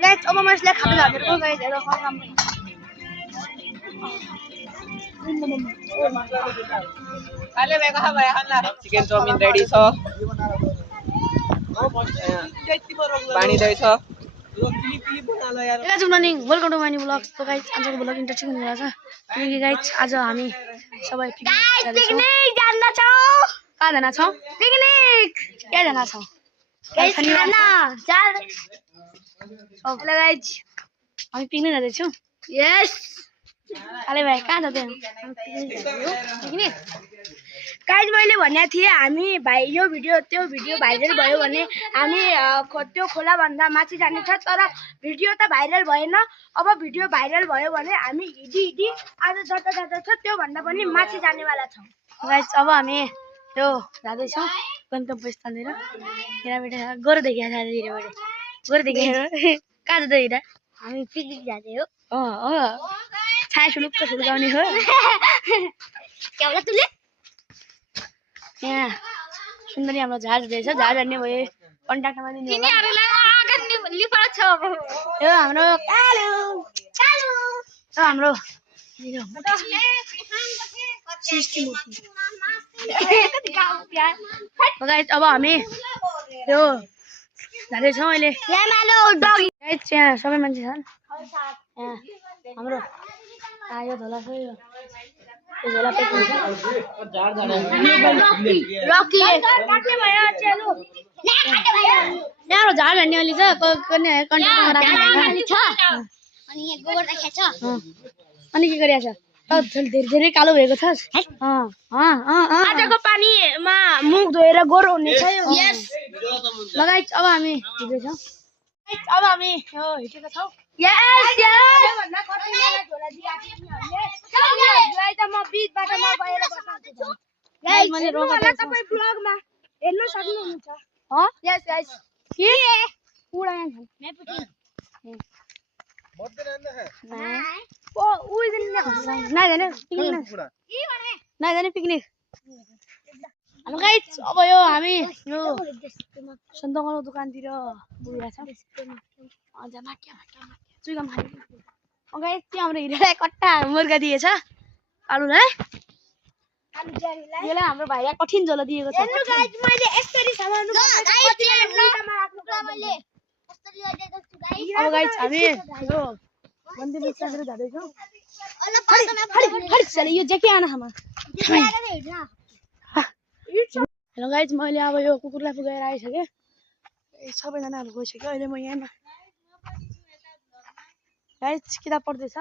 Guys अब म यसलाई खान जाँदैछु गाइस हेर काम काले भाइ कहाँ भयो खाना चिकन चाउमिन रेडी छ पानी दैछ good morning welcome to my new blog. So guys आजको ब्लग इन्ट्रेस्टिङ हुने रहेछ किनकि गाइस आज हामी सबै पिकनिक जान छौँ। कहाँ जान छौँ? पिकनिक के जान छौँ? गाइस खाना चार हेलो गाइस हामी पिकनिक जाँदैछौँ। यस अरे भाइ कहाँ जाँदै पिकनिक? गाइस मैले भनेको थिएँ हामी भाइ यो भिडियो भाइरल भयो भने हामी त्यो खोला भन्दा माथि जाने छ तर भिडियो त भाइरल भएन। अब भिडियो भाइरल भयो भने हामी हिँडी आज जता छ त्यो भन्दा पनि माथि जानेवाला छौँ। गाइस अब हामी त्यो जाँदैछौँ गन्तव्य स्थलतिर। यहाँबाट गोरुदेखि गोरुदेखि कहाँ जाँदै हिँड? हामी पिकनिक जाँदै हो। छाया सुलुक्क सुल्काउने हो क्या होला तुले? यहाँ सुन्दरी हाम्रो झार हुँदैछ। झार हान्ने भए कन्ट्याक्टमा दिनु होला। यो हाम्रो हाम्रो अब हामी त्यो जाँदैछौँ अहिले। यहाँ सबै मान्छे छन्। यहाँ हाम्रो यो झोला छ यो झोला प्याकिङ छ। यहाँ झार हान्ने अलि छ अनि के गरिरहेछ? धेरै कालो भएको छ। आजको पानीमा मुख धोएर गोरो हुने छ। लगाइ अब हामी हिँड्दैछौँ। अब हामी यो हिँडेका छौँ। हेर्नु सक्नुहुन्छ पिकनिक। अब यो हामी यो सन्तकको दोकानतिर पुगिरहेछौँ। त्यो हाम्रो हिरोलाई कट्टा मुर्गा दिएछ आलुलाई। यसलाई हाम्रो भाइलाई कठिन झोला दिएको छ। अब गाइस हामी यो मन्दिर स्थलतिर जाँदैछौँ। यो जेके आना खामा। हेलो गाइस मैले अब यो कुकुरलाई पुगाएर आइसकेँ। सबैजनाहरू गइसक्यो। अहिले म यहाँ गाइस किताब पढ्दैछ।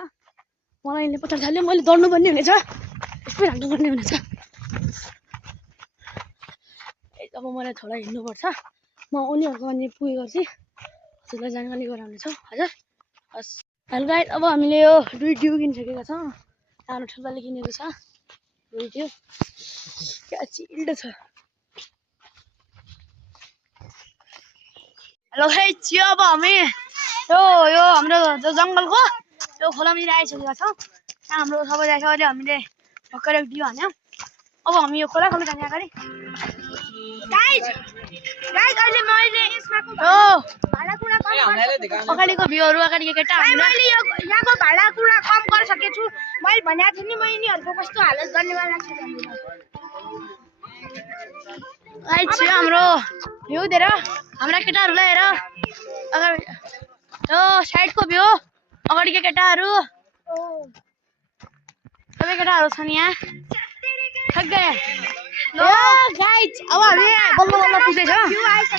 मलाई यिनले पचाउन थाल्यो। मैले दौड्नु पर्ने हुनेछ। यसमै राख्नुपर्ने हुनेछ। अब मलाई थोडा हिँड्नुपर्छ। म उनीहरूको अनि पुगेपछि हजुरलाई जानकारी गराउनेछौँ। हजुर हस्। हेलो गाइस अब हामीले यो दुई डिउ किनिसकेका छौँ। हाम्रो ठुलाले किनेको छ दुई डिउ। क्या चिल्ड छ। हेलो गाइस यो अब हामी यो हाम्रो जङ्गलको यो खोलामा आइसकेका छौँ। यहाँ हाम्रो सबैलाई अहिले हामीले भर्खर एक डिउ हान्यौँ। अब हामी यो खोला जाने अगाडि अगाडिको भ्यूहरू अगाडिको केटा मैले यहाँको भाडाकुडा कम गरिसकेको छु। मैले भनेको थिएँ नि म यिनीहरूको कस्तो हालत गर्नेवाला छु भनेर। हाम्रो भ्यू दिएर हाम्रा केटाहरूलाई हेर अगाडि यो साइडको भ्यू अगाडिको केटाहरू सबै केटाहरू छन् यहाँ। गाइस अब हामी बल्ल पुग्दैछौँ।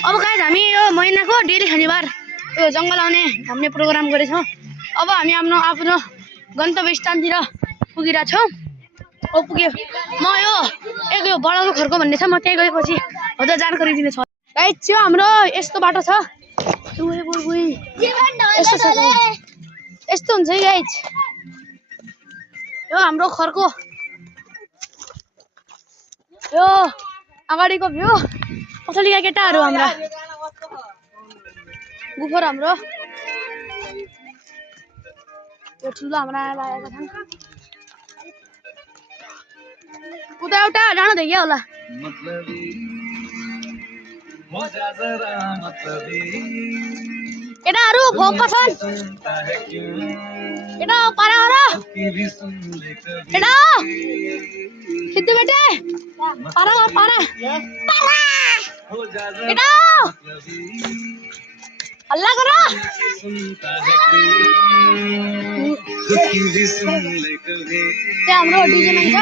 अब गाइस हामी यो महिनाको डेली शनिबार यो जङ्गल आउने घुम्ने प्रोग्राम गरेछौँ। अब हामी आफ्नो गन्तव्य स्थानतिर पुगिरहेछौँ। पुग्यो म यो बडाको खर्को भन्ने छ। म त्यहाँ गएपछि हजुर जानकारी दिनेछु। गाइस यो हाम्रो यस्तो बाटो छ। यस्तो हुन्छ गाइस यो हाम्रो खर्को। यो अगाडिको भ्यू पछाडिका केटाहरू हाम्रा गुफर हाम्रो यो ठुलो हाम्रा लागेका छन्। उता एउटा डाँडो देखिया होला। केटाहरू भोक छन् केटा पारा हो र केटा सिद्धु बेटे पारा पारा केटा हल्ला गर त्यहाँ हाम्रो डिजे म्यान छ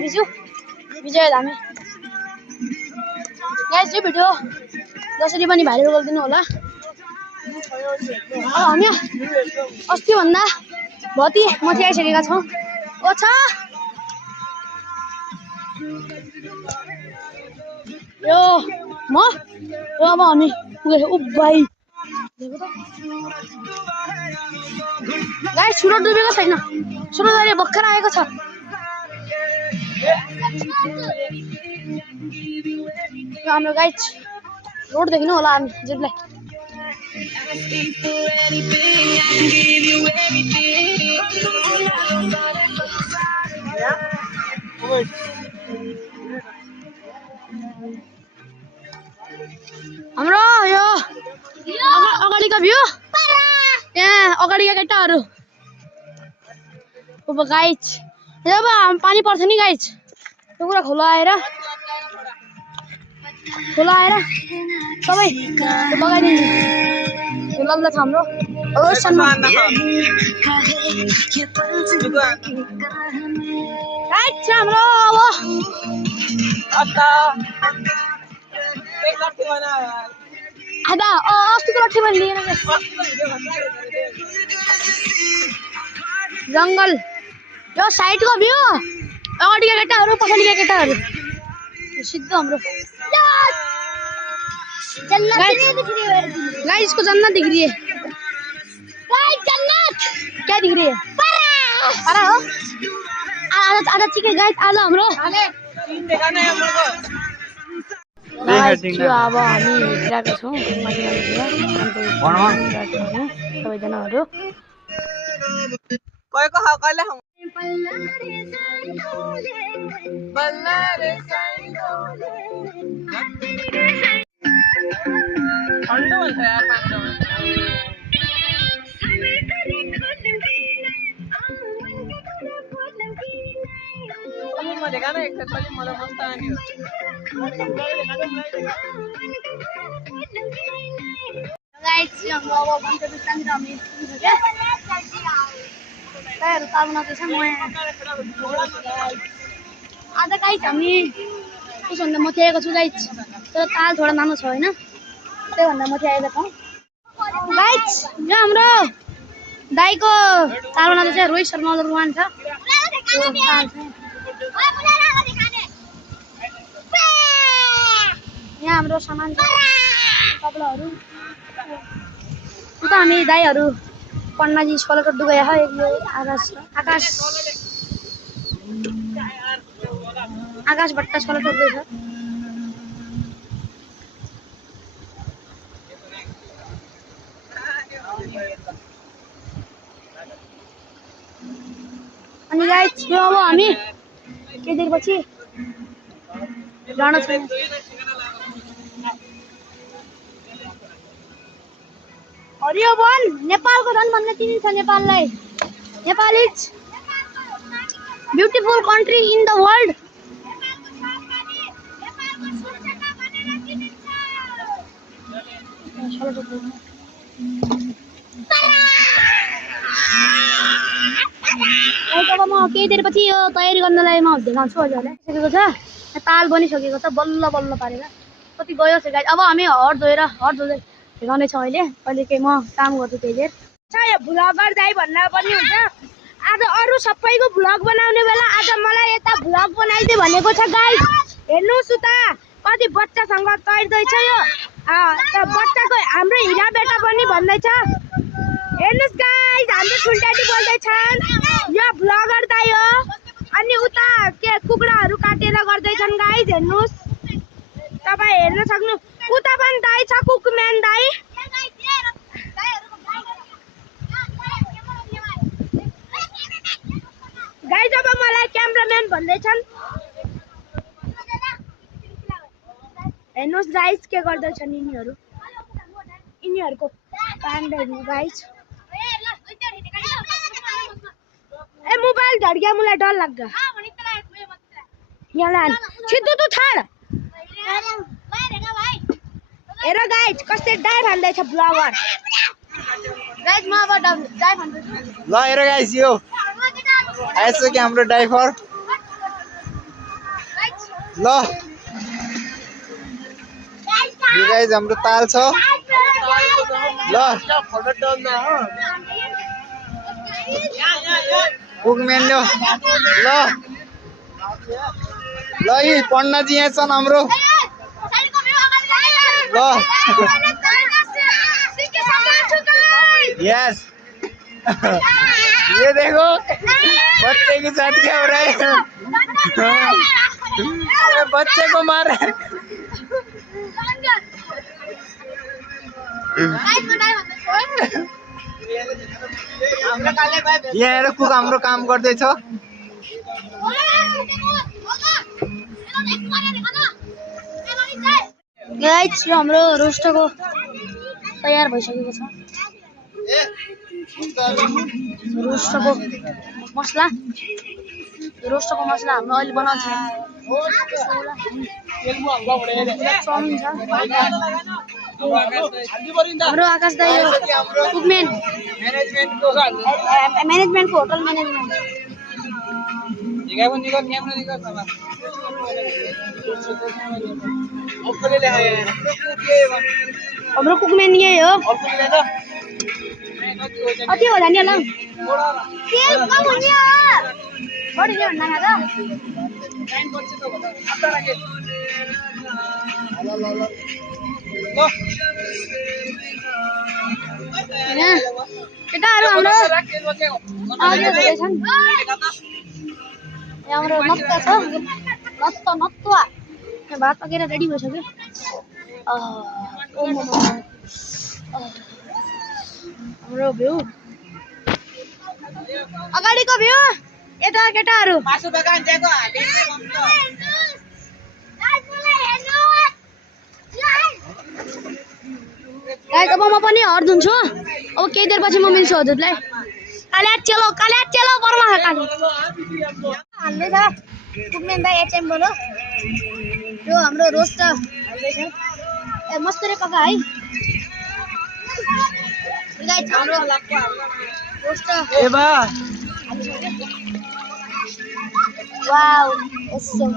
बिजु विजय धामी गाइस यो भिडियो जसरी पनि भाइरल गरिदिनु होला हामी अस्ति भन्दा भति माथि आइसकेका छौँ ओ छ यो म अब हामी पुगेको उ भाइ गाइस सुरत डुबेको छैन सुरत अहिले भर्खर आएको छ हाम्रो गाइस रोड देख्नु होला हामी जिपलाई हाम्रो यो अगाडिको भ्यू त्यहाँ अगाडिका केटाहरू अब गाइस जब पानी पर्छ नि गाइस यो कुरा खोला आएर सबै बगाइदिन्छ यो लल्ला छ हाम्रो गाइस छ हाम्रो अब आधा अस्तिको लट्ठी पनि लिएन जङ्गल यो साइडको भ्यू अगाडिका केटाहरू पछाडिका केटाहरू सिधै हाम्रो गाइस इसको जन्नत दिख रही है गाइस जन्नत क्या दिख रही है पारा हो आधा चिकन गाइस आधा हाम्रो गाइस अब हामी हिँडिरहेका छौँ सबैजनाहरू ठंडो है यार पानी देखा ना एक मला मस्त आनी गाइस हम अब बन्द बिस्तान हामी तयार तालमा चाहिँ म आज गाइस हामी उसभन्दा माथि आएको छु गाइस तर ताल थोडा नानो छ हैन त्यही भन्दा माथि आएको छौँ गाइस यो हाम्रो दाइको ताल बनाउँदा चाहिँ रोहित शर्मा रुवान छ यहाँ हाम्रो सामान छ कपडाहरू उता हामी दाइहरू पन्नाजी स्कलर डुबाया है आकाश भट्टा स्कलर टोक्दैछ अनि गाइस यो अब हामी के देखेपछि जान छैन हरियो वन नेपालको धन भन्ने चिनिन्छ नेपाललाई Nepal is beautiful country in the world अब म केही देरपछि यो तयारी गर्नलाई म देखाउँछु हजुरलाई सकेको छ ताल बनिसकेको छ बल्ल बल्ल पारेर कति गयो छ गाइस अब हामी हट धोएर देखाउने छौँ अहिले के म काम गर्छु त्यही बेर यो भ्लगर दाइ भन्न पनि हुन्छ आज अरू सबैको भ्लग बनाउने बेला आज मलाई यता भ्लग बनाइदे भनेको छ गाइस हेर्नुस् उता कति बच्चासँग तैर्दैछ यो बच्चाको हाम्रो हिरा बेटा पनि भन्दैछ हेर्नुस् गाइस हाम्रो सुल्टाटी बोल्दैछन् यो भ्लगर दाइ हो अनि उता के कुखुराहरू काटेर गर्दैछन् गाइस हेर्नुस् तपाईँ हेर्न सक्नु उता पनि दाइ छ कुकम्यान दाइ गाइस अब मलाई क्यामेराम्यान भन्दैछन् हेर्नुस् गाइस के गर्दैछन् यिनीहरूको कांडहरू गाइस ए मोबाइल झड गया मलाई डर लाग्छ यहाँ लान छिटो तू थाड हेर गाइस कस्तै डाइ भन्दै छ ब्लगर गाइस म अब डाइ भन्दै छु ल हेर गाइस यो आइसक्यो कि हाम्रो ड्राइभर ल यो गाइस हाम्रो ताल छ ल पुगमेन लो ल ल यी पण्डाजी यहाँ छन् हाम्रो ल यस ये देखो बच्चे के साथ क्या हो रहा है बच्चे को मार रहे हैं यहाँ हेर कुक हाम्रो काम गर्दैछ गाइस हाम्रो रोस्टको तयार भइसकेको छ रोस्टको मसला रोस्टको मसला हाम्रो अहिले बनाउँछ चाउमिन छ हाम्रो आकाश दाइ कुकमेन म्यानेजमेन्टको होटल म्यानेजमेन्ट हाम्रो कुकमेन यही हो कति हो जानी होला तेल कम हुने हो बढी के भन्दा त केटाहरु हाम्रो आगे हुँदैछन् हाम्रो नत्ता छ नत्ता भात पकेर रेडी भइसक्यो हाम्रो भ्यू अगाडिको भ्यू यता केटाहरु गाइस अब म पनि हर्द हुन्छु अब केही देर पछि म मिल्छु हजुरलाई काल्या चलो बर्मा खानु हाल्दै छ कुकमेन दाइ एचएम बोलो यो हाम्रो रोस्ट हाल्दै छ ए मस्त रे काका है गाइस हाम्रो रोस्ट ए बा वाउ awesome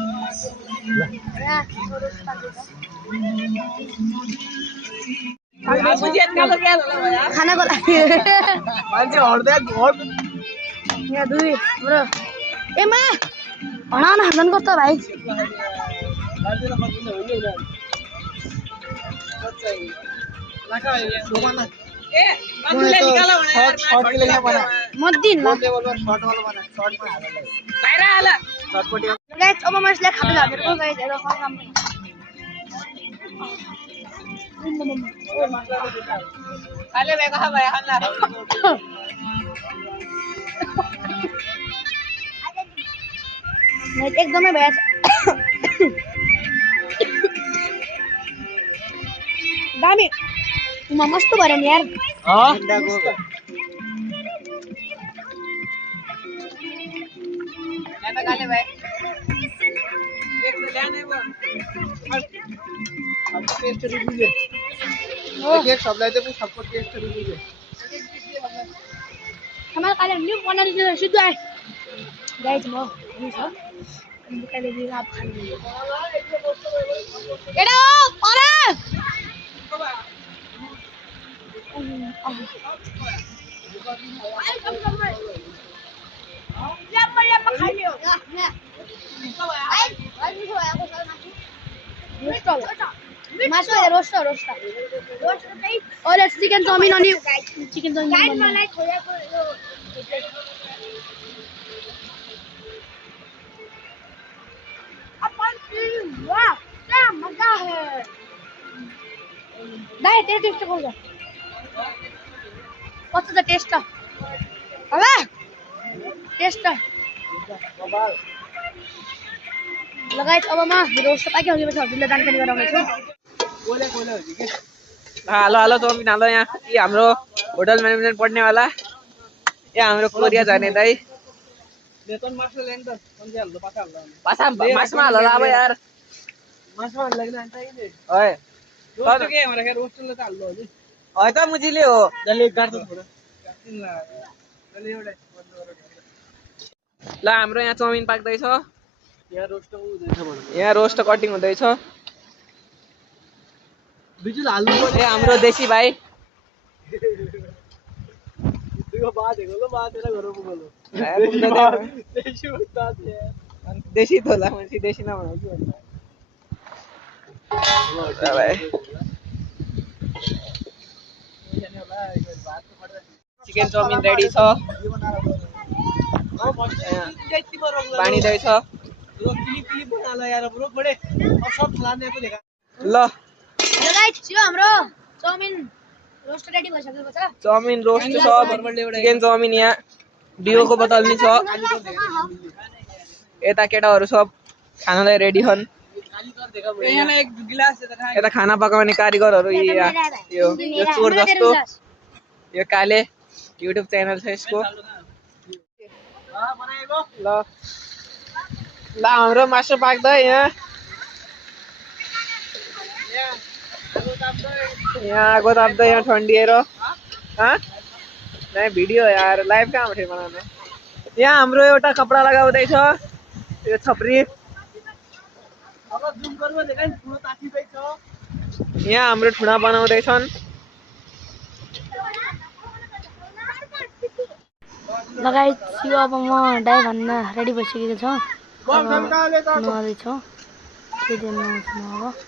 खानाको लागि मान्छे हड्दै यहाँ दुई ब्रो ए मा भना न हाल्दैन गर्छ भाइ मदिन ल गाइस अब म यसलाई खानु लाग्यो गाइस हेर काम काले भाइ कहाँ भयो खाना एकदमै भएछ दामी म मस्त भरे नि यार काले भाइ टेस्ट रिव्यू दे एक सबलाई चाहिँ सबको टेस्ट रिव्यू दे हमारे काले न्यू बनाने के लिए सिद्धू आए गाइस म नि छ काले नि आप खानु एडा अरे मासु रोस्ट और चिकन चाउमिन अनि चिकन चाउमिन मलाई खोयाको यो अपन वाह क्या मजा है दाइ तेरो टेस्ट कौन कस्तो छ टेस्ट होला टेस्ट लगायत अब म रोस्ट पाके होगी बस हजुरले जानकारी गराउने छु कोले हो कि हेलो हेलो चाउमिन हालो यहाँ ये हाम्रो होटल मैनेजमेंट पढ्ने वाला ये हाम्रो कोरिया जाने दाइ बेतन मासु ल्याइन त कन्जे हाल्नु पासा हाल्नु पासा मासुमा हाल अब यार मासु हाल्नु लागि अन्त नि ओए रोस्ट के हमरा के रोस्टले त हाल्नु हो नि ओए त मुजिले हो जले गाड्छ थोडा गाड्दिन ला जले एउटा बन्द गरेर ल हाम्रो यहाँ चाउमिन पाक्दै छ यहाँ रोस्ट हुँदैछ भन्छ यहाँ रोस्ट कटिङ हुँदैछ बिजुल हाल्नु पर्छ ए हाम्रो देशी भाइ त्यो बात हेगो ल बातेर घर पुगलो देशी उस्ताद देशी तोला मान्छे देशी नभनौ के भन्नु भाइ चिकन चाउमिन रेडी छ पानी दैछ क्लिप बना लो यार ब्रो बड़े और सब खिलाने को देखा ल हेलो गाइस यो हाम्रो चाउमिन रोस्ट रेडी भइसकेको छ चाउमिन रोस्ट छ चिकन चाउमिन यहाँ डियोको बोतल नि छ यता केटाहरू सब खानालाई रेडी छन् यहाँ एक गिलास दे रखा यता खाना पकाउने कारिगरहरू यो चोर जस्तो यो काले युट्युब च्यानल छ यसको हां बनाएको ल ल हाम्रो मासु पाक्दै यहाँ आगो ताप्दै यहाँ ठन्डिएर नहीं भिडियो यार लाइभ कहाँ उठे बनाउनु यहाँ हाम्रो एउटा कपडा लगाउँदै छ यो छपरी अब जुम गर्नु देखा पुरो तातिदै छ यहाँ हाम्रो ठुना बनाउँदैछन् लगाइ यो अब म डाइ भन्न रेडी भइसकेको छ नुहाउँदै छु के दिन नुहाउँछु म अब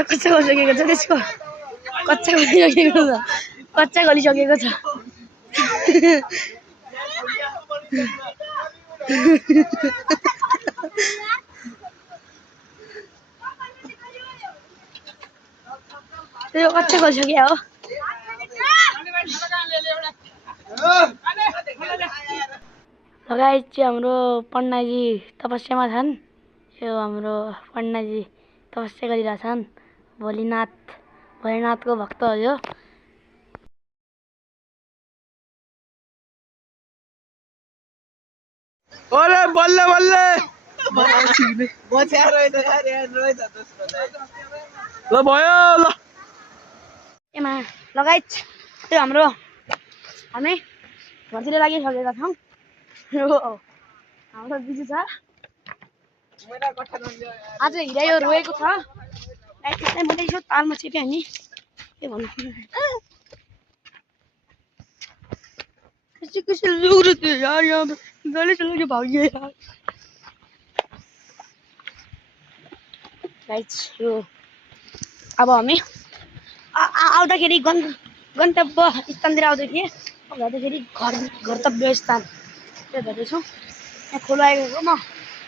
कच्चा गलिसकेको छ त्यसको कच्चा गलिसकेको छ कच्चा गलिसकेको छ त्यो कच्चा गलिसक्यो हो लगायत चाहिँ हाम्रो पण्डाजी तपस्यामा छन् यो हाम्रो पण्डाजी तपस्या गरिरहेछन् भोलेनाथको भक्त हो यो अरे बल्ले बल्ले बच्या रहेछ यार यहाँ रहेछ त्यसको ल भयो ल एमा लगायत त्यो हाम्रो हामी घरतिर लागिसकेका छौँ हाम्रो बिजु छ आज हिरा यो रोएको छ त्यसलाई मैले यसो तालमा चेपेँ नि के भन्नु कैसे लुग रहे थे यार यहाँ पे गले चले के भाग गए यार गाइस यो अब हामी आउँदाखेरि गन्तव्य स्थानतिर आउँदै थिएँ अब जाँदाखेरि घरतव्य स्थान त्यो भेट्दैछौँ यहाँ खोला आएको म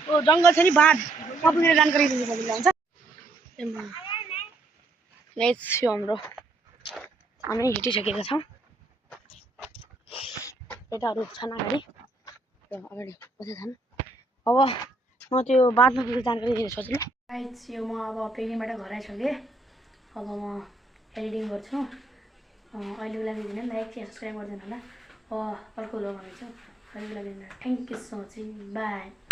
ओ जङ्गल छ नि बाँध म पुगेर जानकारी दिनु पर्ने हुन्छ गाइस यो हाम्रो हामी हिँडिसकेका छौँ केटाहरू छन् अगाडि बसेका छन् अब म त्यो बादमा पुगेर जानकारी दिन सजिलो गाइस यो म अब पेकिङबाट घर आइसकेँ अब म एडिटिङ गर्छु अहिलेको लागि दिन लाइक चाहिँ सब्सक्राइब गरिदिनु होला अब अर्को भ्लग आउँछ अहिलेको लागि thank you so much by